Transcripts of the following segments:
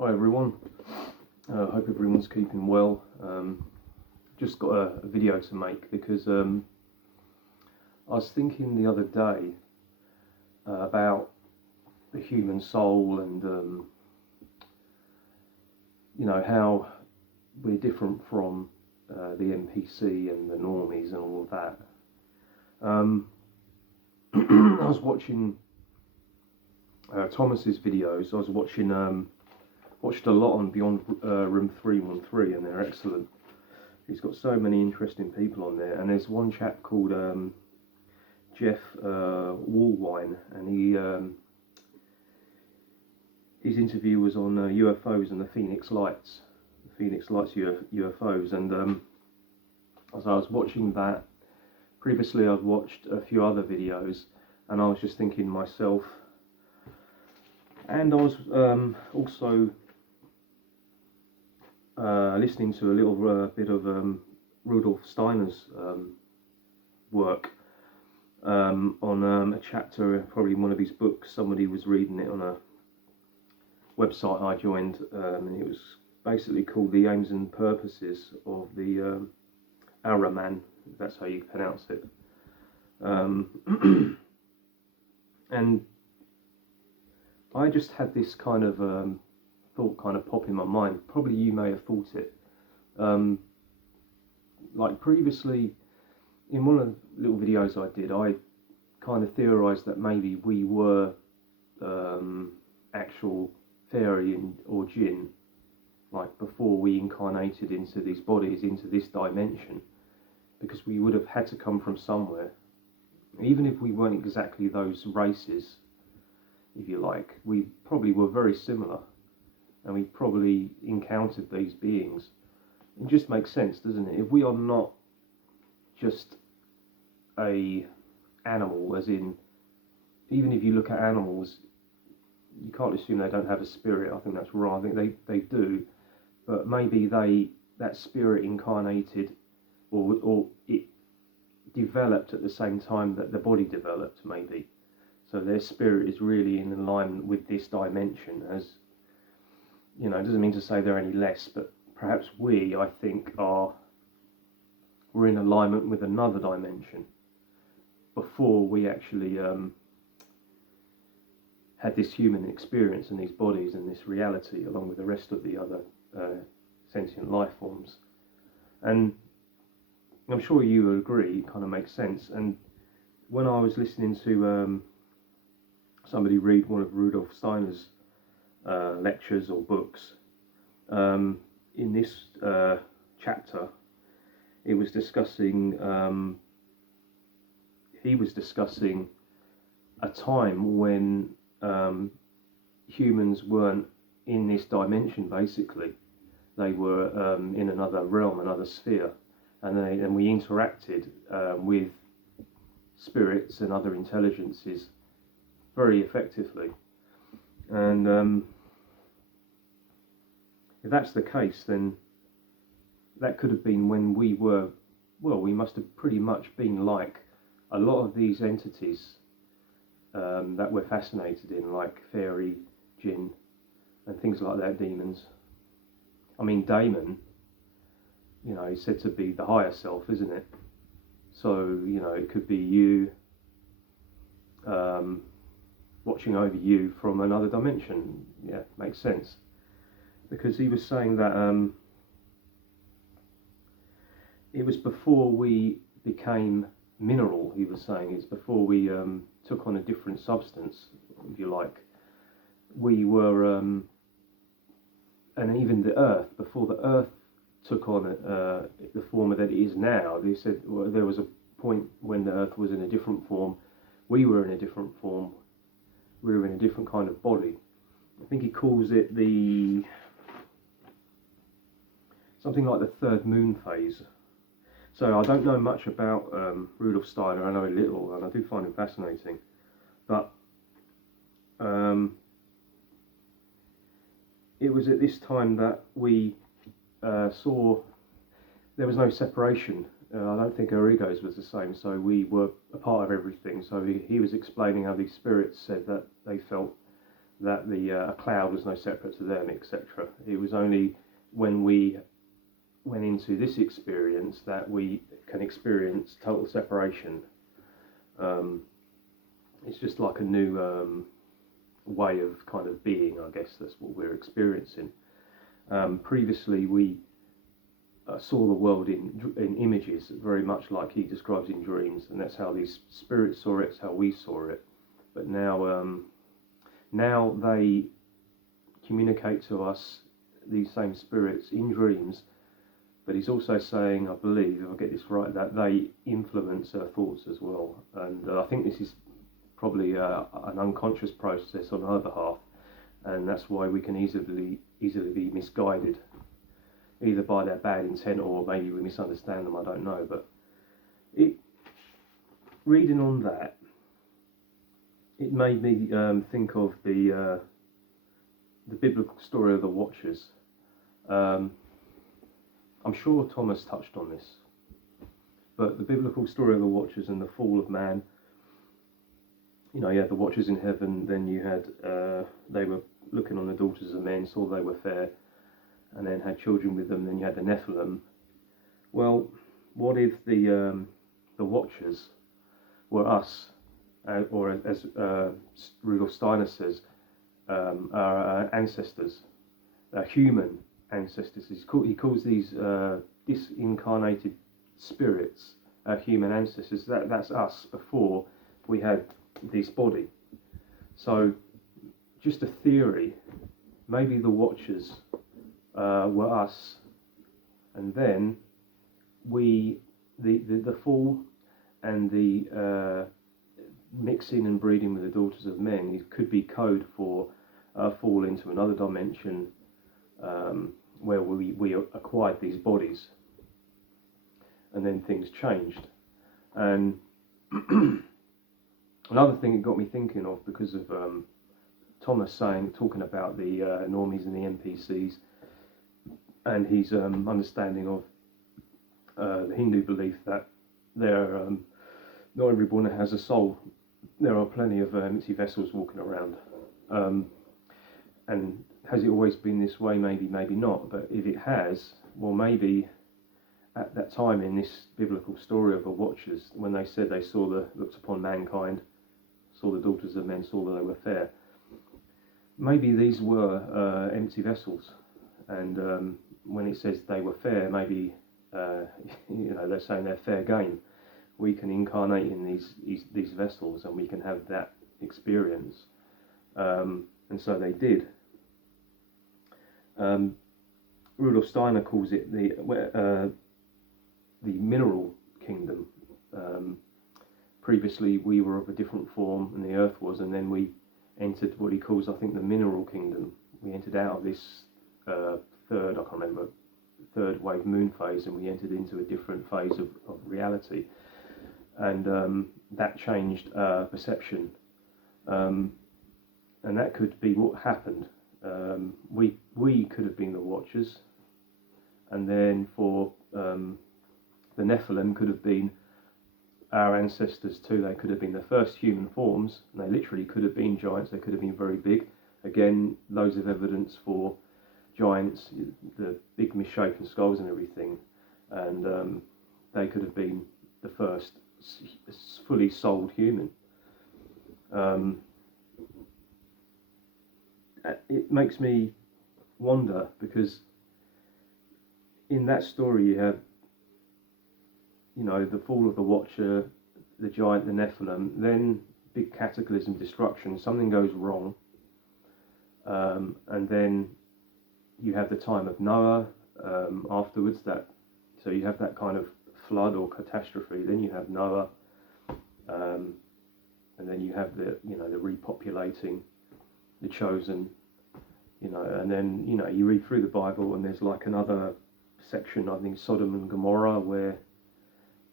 Hi everyone, hope everyone's keeping well. Just got a video to make because I was thinking the other day about the human soul and how we're different from the NPC and the normies and all of that. I was watching Thomas's videos. I was watched a lot on Beyond Room 313, and they're excellent. He's got so many interesting people on there, and there's one chap called Jeff Wallwine, and his interview was on UFOs and the Phoenix Lights UFOs, and as I was watching that, previously I'd watched a few other videos, and I was just thinking to myself, and I was also listening to a little bit of Rudolf Steiner's work on a chapter, probably in one of his books. Somebody was reading it on a website I joined, and it was basically called The Aims and Purposes of the Ahriman, if that's how you pronounce it. And I just had this kind of thought kind of pop in my mind. Probably you may have thought it. Like previously, in one of the little videos I did, I kind of theorised that maybe we were actual fairy or jinn, like before we incarnated into these bodies, into this dimension, because we would have had to come from somewhere. Even if we weren't exactly those races, if you like, we probably were very similar, and we probably encountered these beings. It just makes sense, doesn't it? If we are not just a animal, as in, even if you look at animals, you can't assume they don't have a spirit. I think that's wrong. I think they do, but maybe that spirit incarnated, or it developed at the same time that the body developed, maybe. So their spirit is really in alignment with this dimension. As you know, it doesn't mean to say they're any less, but perhaps I think, we're in alignment with another dimension before we actually had this human experience and these bodies and this reality, along with the rest of the other sentient life forms. And I'm sure you would agree, it kind of makes sense. And when I was listening to somebody read one of Rudolf Steiner's lectures or books, in this chapter, he was discussing a time when humans weren't in this dimension. Basically, they were in another realm, another sphere, and we interacted with spirits and other intelligences very effectively. And if that's the case, then that could have been when we must have pretty much been like a lot of these entities that we're fascinated in, like fairy, jinn, and things like that, demons. I mean, Damon, he's said to be the higher self, isn't it? So, it could be you watching over you from another dimension. Yeah, makes sense. Because he was saying that it was before we became mineral. He was saying it's before we took on a different substance, if you like. We were, and even the earth, before the earth took on the form that it is now. They said there was a point when the earth was in a different form. We were in a different form. We were in a different kind of body. I think he calls it something like the third moon phase. So I don't know much about Rudolf Steiner. I know a little, and I do find him fascinating. But it was at this time that we saw there was no separation. I don't think our egos was the same, so we were a part of everything. So he was explaining how these spirits said that they felt that a cloud was no separate to them, etc. It was only when we went into this experience that we can experience total separation. It's just like a new way of kind of being, I guess. That's what we're experiencing. Previously, we saw the world in images, very much like he describes in dreams, and that's how these spirits saw it, it's how we saw it. But now they communicate to us, these same spirits, in dreams. But he's also saying, I believe, if I get this right, that they influence our thoughts as well. And I think this is probably an unconscious process on our behalf, and that's why we can easily be misguided, either by their bad intent or maybe we misunderstand them. I don't know. But reading on that, it made me think of the biblical story of the Watchers. I'm sure Thomas touched on this, but the biblical story of the Watchers and the fall of man. You know, you had the Watchers in heaven, then you had they were looking on the daughters of men, saw they were fair, and then had children with them. Then you had the Nephilim. Well, what if the Watchers were us, or as Rudolf Steiner says, our ancestors, our human ancestors? He calls these disincarnated spirits our human ancestors. That's us before we had this body. So, just a theory. Maybe the Watchers were us, and then the fall and the mixing and breeding with the daughters of men, it could be code for a fall into another dimension, where we acquired these bodies, and then things changed. And another thing it got me thinking of, because of Thomas talking about the normies and the NPCs, and his understanding of the Hindu belief that not everyone has a soul. There are plenty of empty vessels walking around. And has it always been this way? Maybe, maybe not. But if it has, well, maybe at that time in this biblical story of the Watchers, when they said they looked upon mankind, saw the daughters of men, saw that they were fair, maybe these were empty vessels. And when it says they were fair, maybe they're saying they're fair game. We can incarnate in these vessels, and we can have that experience. And so they did. Rudolf Steiner calls it the mineral kingdom. Previously, we were of a different form than the Earth was, and then we entered what he calls, I think, the mineral kingdom. We entered out of this third wave moon phase, and we entered into a different phase of reality. And that changed perception. And that could be what happened. We could have been the Watchers, and then for the Nephilim could have been our ancestors too. They could have been the first human forms, and they literally could have been giants. They could have been very big. Again, loads of evidence for giants, the big misshapen skulls and everything, and they could have been the first fully souled human. It makes me wonder, because in that story you have, the fall of the Watcher, the giant, the Nephilim, then big cataclysm, destruction, something goes wrong, and then you have the time of Noah afterwards. So you have that kind of flood or catastrophe. Then you have Noah, and then you have the repopulating, the chosen, and then you read through the Bible, and there's like another section, I think Sodom and Gomorrah, where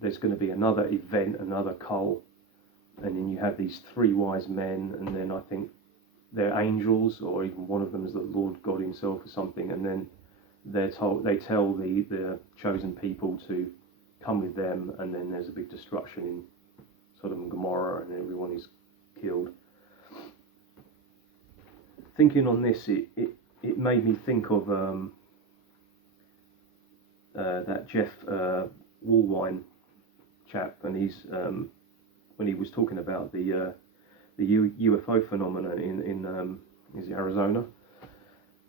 there's going to be another event, another cull, and then you have these three wise men, and then I think they're angels, or even one of them is the Lord God himself or something, and then they tell the chosen people to come with them, and then there's a big destruction in Sodom and Gomorrah, and everyone is killed. thinking on this, it made me think of that Jeff Wallwine chap, and he's when he was talking about the UFO phenomenon in is it Arizona,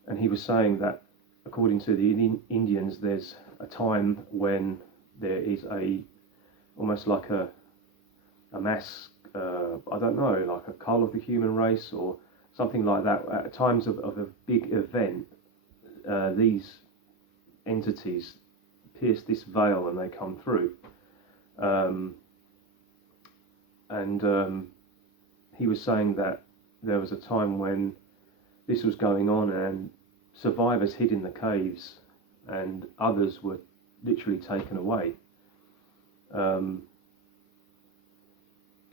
and he was saying that according to the Indians, there's a time when there is almost like a mass, I don't know, like a cull of the human race or something like that. At times of a big event, these entities pierce this veil and they come through. He was saying that there was a time when this was going on and survivors hid in the caves and others were literally taken away.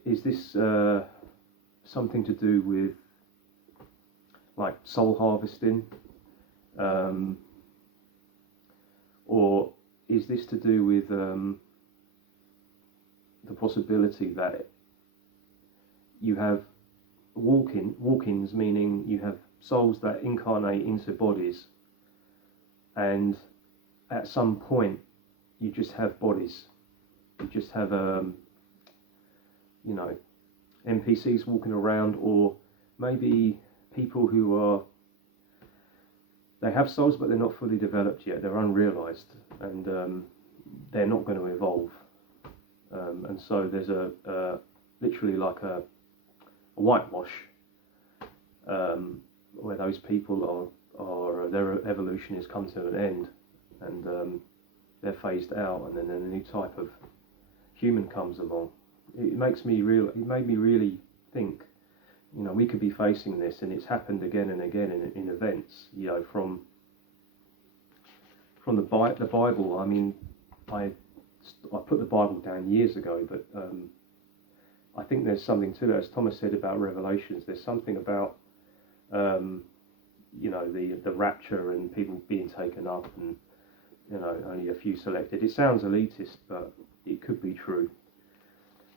Is this something to do with like soul harvesting? Or is this to do with the possibility that you have walk-ins, meaning you have souls that incarnate into bodies, and at some point you just have bodies, you just have NPCs walking around, or maybe people who they have souls but they're not fully developed yet, they're unrealized, and they're not going to evolve, and so there's literally like a whitewash, where those people are their evolution has come to an end, and they're phased out, and then a new type of human comes along. It made me really think, we could be facing this, and it's happened again and again in events, from the Bible. I mean, I put the Bible down years ago, but I think there's something to that. As Thomas said about Revelations, there's something about the rapture and people being taken up, and only a few selected. It sounds elitist, but it could be true.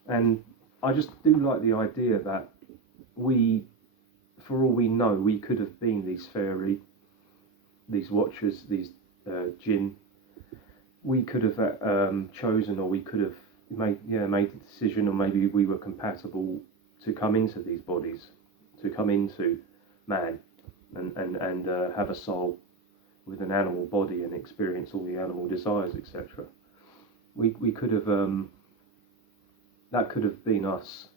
And I just do like the idea that we, for all we know, we could have been these fairy, these watchers, these jinn. We could have chosen, or we could have made the decision, or maybe we were compatible to come into these bodies, to come into man, and have a soul with an animal body and experience all the animal desires, etc. We could have that could have been us.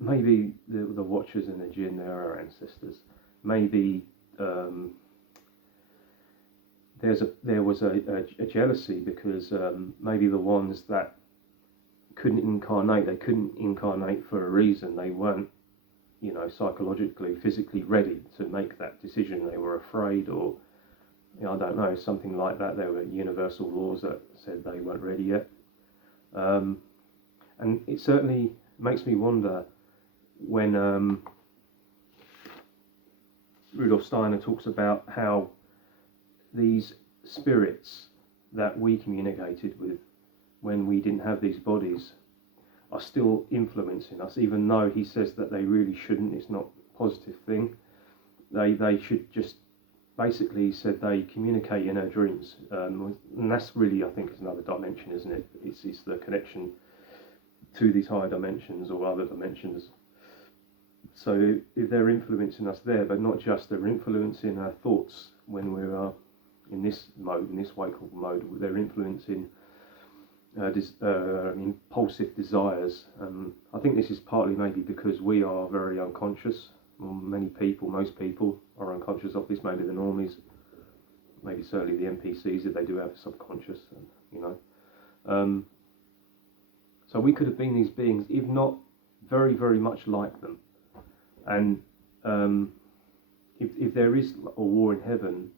Maybe the Watchers and the Jinn, they're our ancestors. Maybe there was a jealousy because maybe the ones that couldn't incarnate for a reason. They weren't, psychologically, physically ready to make that decision. They were afraid, or I don't know, something like that. There were universal laws that said they weren't ready yet. And it certainly makes me wonder when Rudolf Steiner talks about how these spirits that we communicated with when we didn't have these bodies are still influencing us, even though he says that they really shouldn't. It's not a positive thing. They should just, basically, he said they communicate in our dreams, and that's really, I think, is another dimension, isn't it? It's the connection to these higher dimensions or other dimensions. So if they're influencing us there, but not just, they're influencing our thoughts when we are in this mode, in this wakeful mode. They're influencing impulsive desires. I think this is partly maybe because we are very unconscious. Most people are unconscious of this. Maybe the normies, maybe certainly the NPCs, if they do have a subconscious, so we could have been these beings, if not very, very much like them. And if there is a war in heaven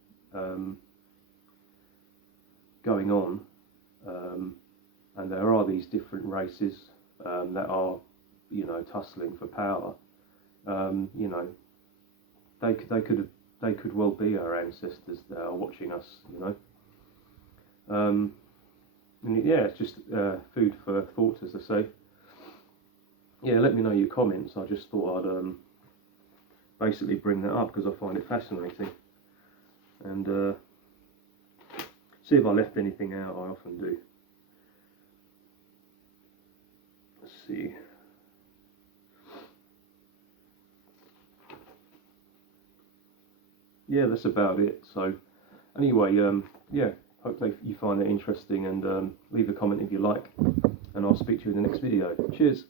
going on, and there are these different races that are, tussling for power, they could well be our ancestors that are watching us, And it's just food for thought, as they say. Let me know your comments. I just thought I'd basically bring that up because I find it fascinating. And see if I left anything out. I often do. Let's see. Yeah, that's about it. So anyway, yeah, hopefully you find it interesting, and leave a comment if you like, and I'll speak to you in the next video. Cheers.